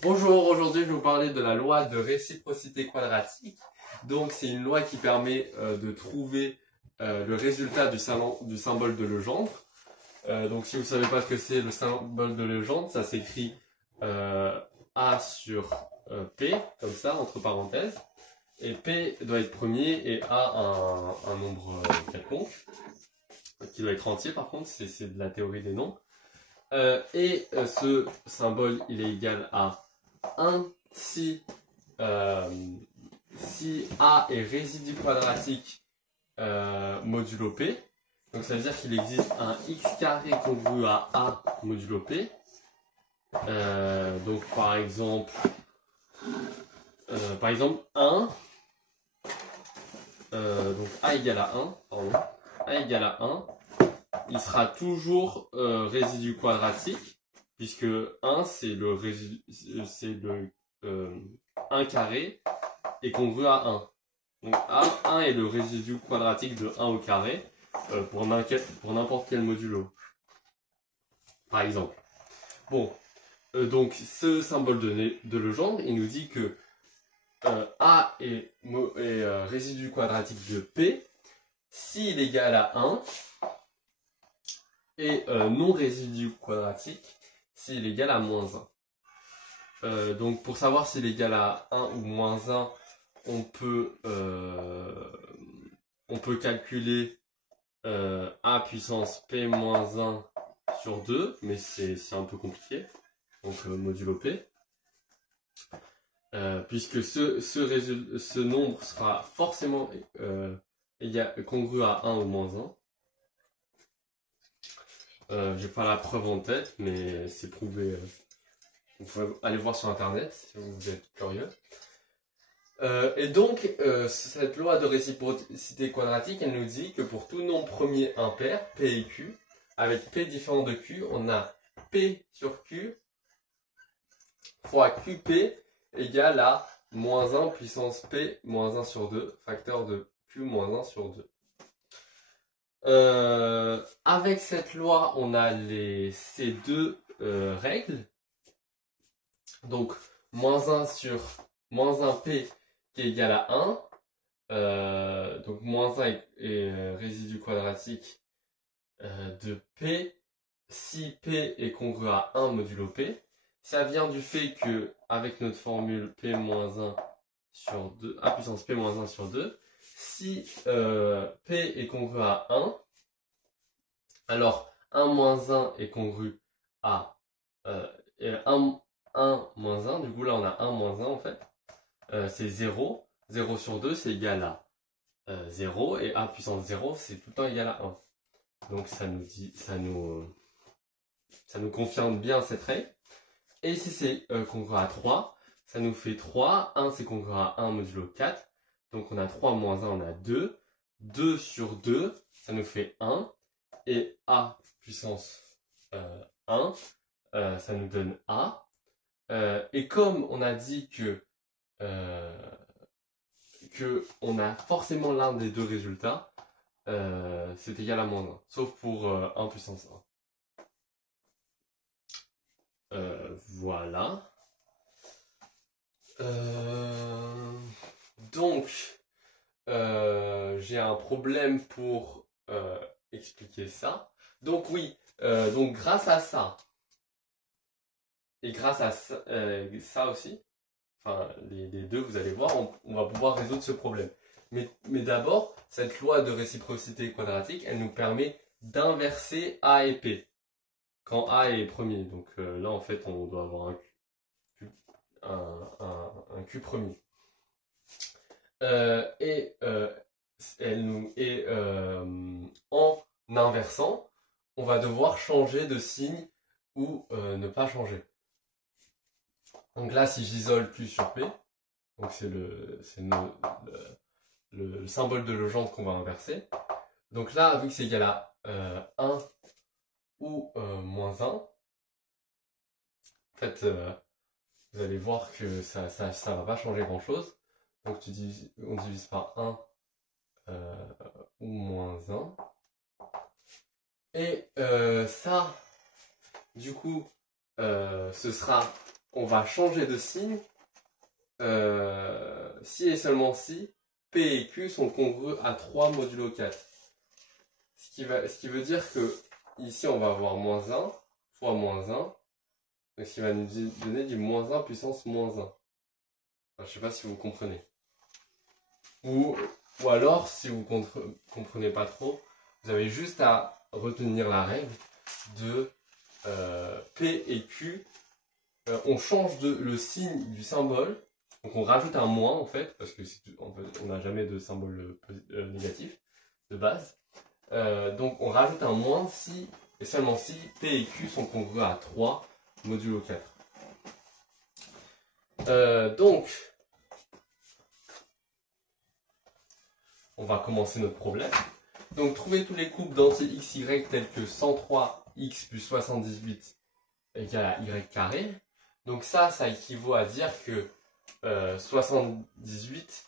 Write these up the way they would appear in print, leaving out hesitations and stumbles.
Bonjour, aujourd'hui je vais vous parler de la loi de réciprocité quadratique. Donc c'est une loi qui permet de trouver le résultat du symbole de Legendre. Donc si vous ne savez pas ce que c'est le symbole de Legendre, ça s'écrit A sur P, comme ça, entre parenthèses. Et P doit être premier et A un nombre quelconque, qui doit être entier par contre, c'est de la théorie des nombres. Ce symbole il est égal à 1 si A est résidu quadratique modulo P. Donc ça veut dire qu'il existe un x carré congru à A modulo P. Donc par exemple 1, donc A égale à 1, pardon, A égale à 1, il sera toujours résidu quadratique, puisque 1 c'est le résidu, c'est le 1 carré est congru à 1. Donc A1 est le résidu quadratique de 1 au carré pour n'importe quel modulo, par exemple. Bon, donc ce symbole de Legendre, il nous dit que A est résidu quadratique de P s'il est égal à 1 et non résidu quadratique s'il est égal à moins 1. Donc pour savoir s'il est égal à 1 ou moins 1, on peut calculer A puissance P moins 1 sur 2, mais c'est un peu compliqué, donc modulo P. Puisque ce nombre sera forcément congru à 1 ou moins 1. J'ai pas la preuve en tête, mais c'est prouvé. Vous pouvez aller voir sur internet si vous êtes curieux. Et donc, cette loi de réciprocité quadratique, elle nous dit que pour tout nombre premier impair, P et Q, avec P différent de Q, on a P sur Q fois QP égale à moins 1 puissance P moins 1 sur 2, facteur de Q moins 1 sur 2. Avec cette loi, on a ces deux règles. Donc, moins 1 P qui est égal à 1. Donc, moins 1 est résidu quadratique de P si P est congru à 1 modulo P. Ça vient du fait que, avec notre formule P moins 1 sur 2, A puissance P moins 1 sur 2, si P est congru à 1, alors 1 moins 1 est congru à 1 moins 1, du coup là on a 1 moins 1 en fait, c'est 0, 0 sur 2 c'est égal à 0, et A puissance 0 c'est tout le temps égal à 1. Donc ça nous confirme bien cette règle. Et si c'est congru à 3, ça nous fait 3, 1 c'est congru à 1 modulo 4, donc on a 3 moins 1, on a 2, 2 sur 2, ça nous fait 1, et A puissance 1, ça nous donne A. Et comme on a dit que on a forcément l'un des deux résultats, c'est égal à moins 1, sauf pour 1 puissance 1. Voilà. Donc, j'ai un problème pour expliquer ça. Donc oui, donc grâce à ça, et grâce à ça aussi, enfin les deux, vous allez voir, on va pouvoir résoudre ce problème. Mais d'abord, cette loi de réciprocité quadratique, elle nous permet d'inverser A et P quand A est premier. Donc là, en fait, on doit avoir un Q premier. En inversant, on va devoir changer de signe ou ne pas changer. Donc là, si j'isole Q sur P, donc c'est le symbole de Legendre qu'on va inverser. Donc là, vu que c'est égal à 1 ou moins 1, en fait, vous allez voir que ça va pas changer grand chose. Donc on divise par 1 ou moins 1. Et ça, du coup, ce sera on va changer de signe si et seulement si P et Q sont congrus à 3 modulo 4. Ce qui veut dire que ici on va avoir moins 1 fois moins 1. Donc ce qui va nous donner du moins 1 puissance moins 1. Enfin, je ne sais pas si vous comprenez. Ou alors, si vous ne comprenez pas trop, vous avez juste à retenir la règle de P et Q. On change le signe du symbole. Donc on rajoute un moins en fait, parce que on n'a jamais de symbole négatif de base. Donc on rajoute un moins si et seulement si P et Q sont congrus à 3 modulo 4. Donc on va commencer notre problème. Donc trouver tous les couples d'anti xy tels que 103x plus 78 égale à y carré. Donc ça équivaut à dire que 78,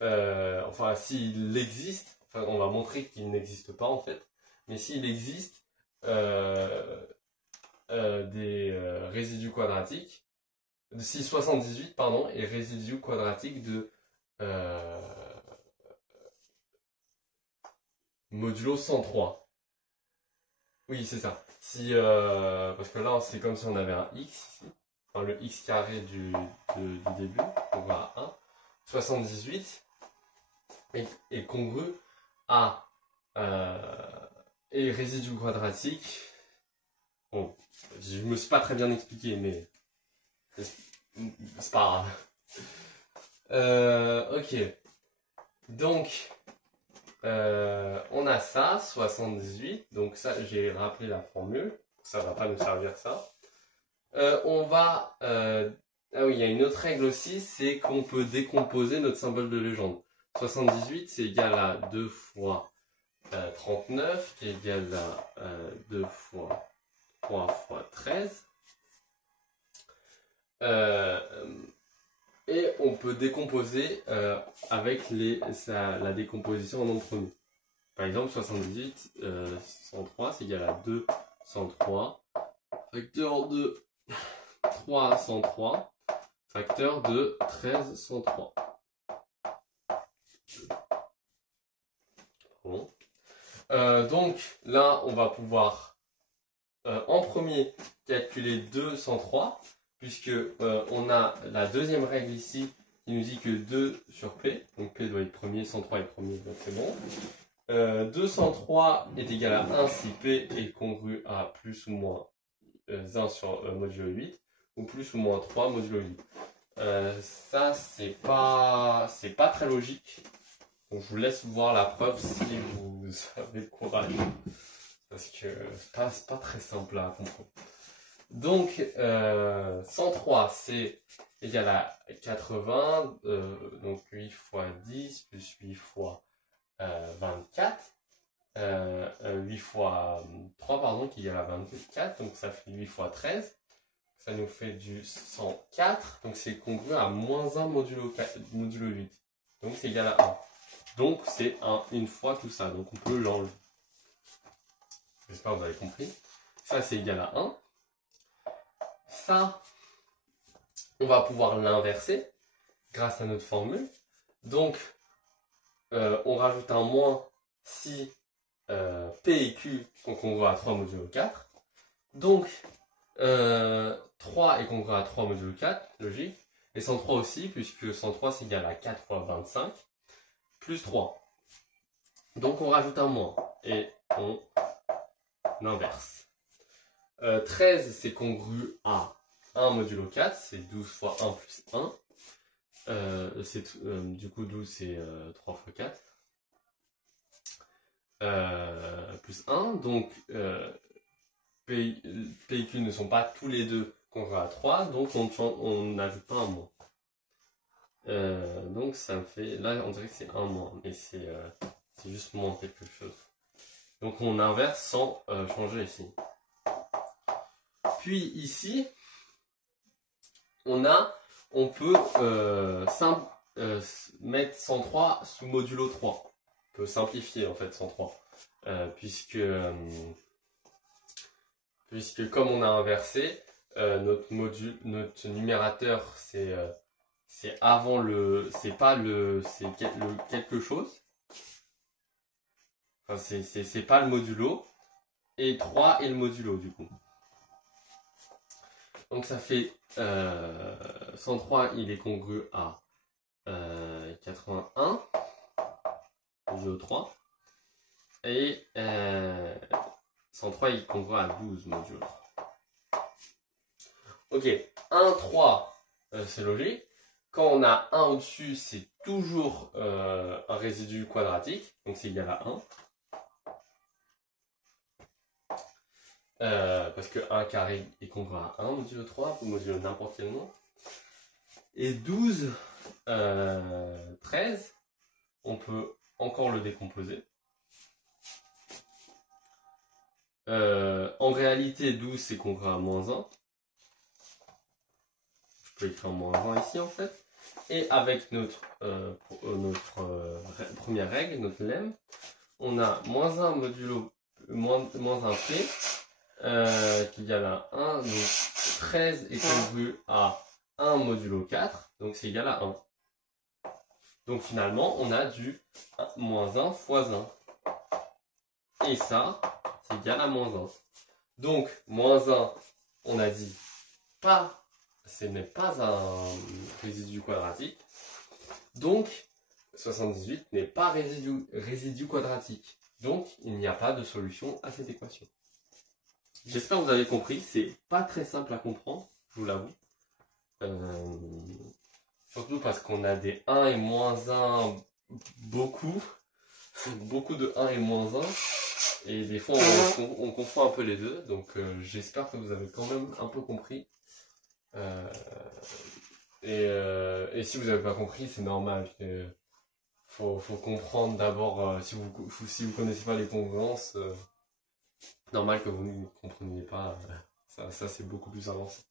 enfin s'il existe, enfin, on va montrer qu'il n'existe pas en fait, mais s'il existe des résidus quadratiques, si 78 pardon est résidu quadratique de modulo 103. Oui, c'est ça. Si, parce que là, c'est comme si on avait un x ici. Enfin, le x carré du début. Donc voilà, 1. 78 est congru à et résidu quadratique. Bon, je me suis pas très bien expliqué, mais c'est pas grave. Ok. Donc, on a ça, 78. Donc ça, j'ai rappelé la formule. Ça va pas nous servir ça. On va... ah oui, il y a une autre règle aussi, c'est qu'on peut décomposer notre symbole de légende. 78, c'est égal à 2 fois 39, qui est égal à 2 fois 3 fois 13. Et on peut décomposer avec la décomposition en nombre premier. Par exemple, 78, 103, c'est égal à 2, 103. Facteur de 3, 103. Facteur de 13, 103. Bon. Donc là, on va pouvoir en premier calculer 2, 103, puisque on a la deuxième règle ici qui nous dit que 2 sur P, donc P doit être premier, 103 est premier, donc c'est bon. 203 est égal à 1 si P est congru à plus ou moins 1 sur modulo 8, ou plus ou moins 3 modulo 8. Ça, c'est pas très logique. Donc, je vous laisse voir la preuve si vous avez le courage. Parce que c'est pas très simple à comprendre. Donc, 103, c'est égal à 80. Donc, 8 fois 10 plus 8 fois 24. 8 fois 3, pardon, qui est égal à 24. Donc, ça fait 8 fois 13. Ça nous fait du 104. Donc, c'est congru à moins 1 modulo 8. Donc, c'est égal à 1. Donc, c'est une fois tout ça. Donc, on peut l'enlever. J'espère que vous avez compris. Ça, c'est égal à 1. Ça, on va pouvoir l'inverser grâce à notre formule. Donc, on rajoute un moins si P et Q sont congrus à 3 modulo 4. Donc, 3 est congru à 3 modulo 4, logique. Et 103 aussi, puisque 103 c'est égal à 4 fois 25, plus 3. Donc, on rajoute un moins. Et on inverse. 13 c'est congru à 1 modulo 4, c'est 12 fois 1 plus 1. Du coup 12 c'est 3 fois 4. Plus 1, donc P et Q ne sont pas tous les deux congrus à 3, donc on n'ajoute pas un moins. Donc ça me fait, là on dirait que c'est un moins, mais c'est juste moins quelque chose. Donc on inverse sans changer ici. Puis ici, on peut mettre 103 sous modulo 3. On peut simplifier en fait 103. Puisque comme on a inversé, notre numérateur, c'est avant c'est pas le quelque chose. Enfin, c'est pas le modulo. Et 3 est le modulo, du coup. Donc ça fait 103, il est congru à 81 modulo 3. Et 103 il est congru à 12 modulo 3. Ok, 1, 3, c'est logique. Quand on a 1 au-dessus, c'est toujours un résidu quadratique, donc c'est égal à 1. Parce que 1 carré est congru à 1 modulo 3, ou modulo n'importe quel nom. Et 12, 13, on peut encore le décomposer. En réalité, 12 c'est congru à moins 1. Je peux écrire moins 1 ici en fait. Et avec notre première règle, notre lemme, on a moins 1 modulo moins 1 p qui égale à 1. Donc 13 est congru à 1 modulo 4. Donc c'est égal à 1. Donc finalement, on a du moins 1 fois 1. Et ça, c'est égal à moins 1. Donc, moins 1, on a dit pas, ce n'est pas un résidu quadratique. Donc, 78 n'est pas résidu quadratique. Donc, il n'y a pas de solution à cette équation. J'espère que vous avez compris. C'est pas très simple à comprendre, je vous l'avoue. Surtout parce qu'on a des 1 et moins 1 beaucoup. Beaucoup de 1 et moins 1. Et des fois, on confond un peu les deux. Donc, j'espère que vous avez quand même un peu compris. Et si vous n'avez pas compris, c'est normal. Faut comprendre d'abord, si vous connaissez pas les congruences, normal que vous ne compreniez pas. Ça c'est beaucoup plus avancé.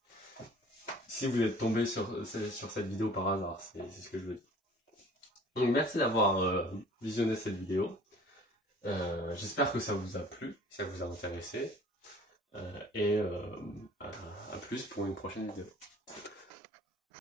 Si vous êtes tombé sur cette vidéo par hasard, c'est ce que je veux dire. Donc, merci d'avoir visionné cette vidéo. J'espère que ça vous a plu, ça vous a intéressé. Et à plus pour une prochaine vidéo.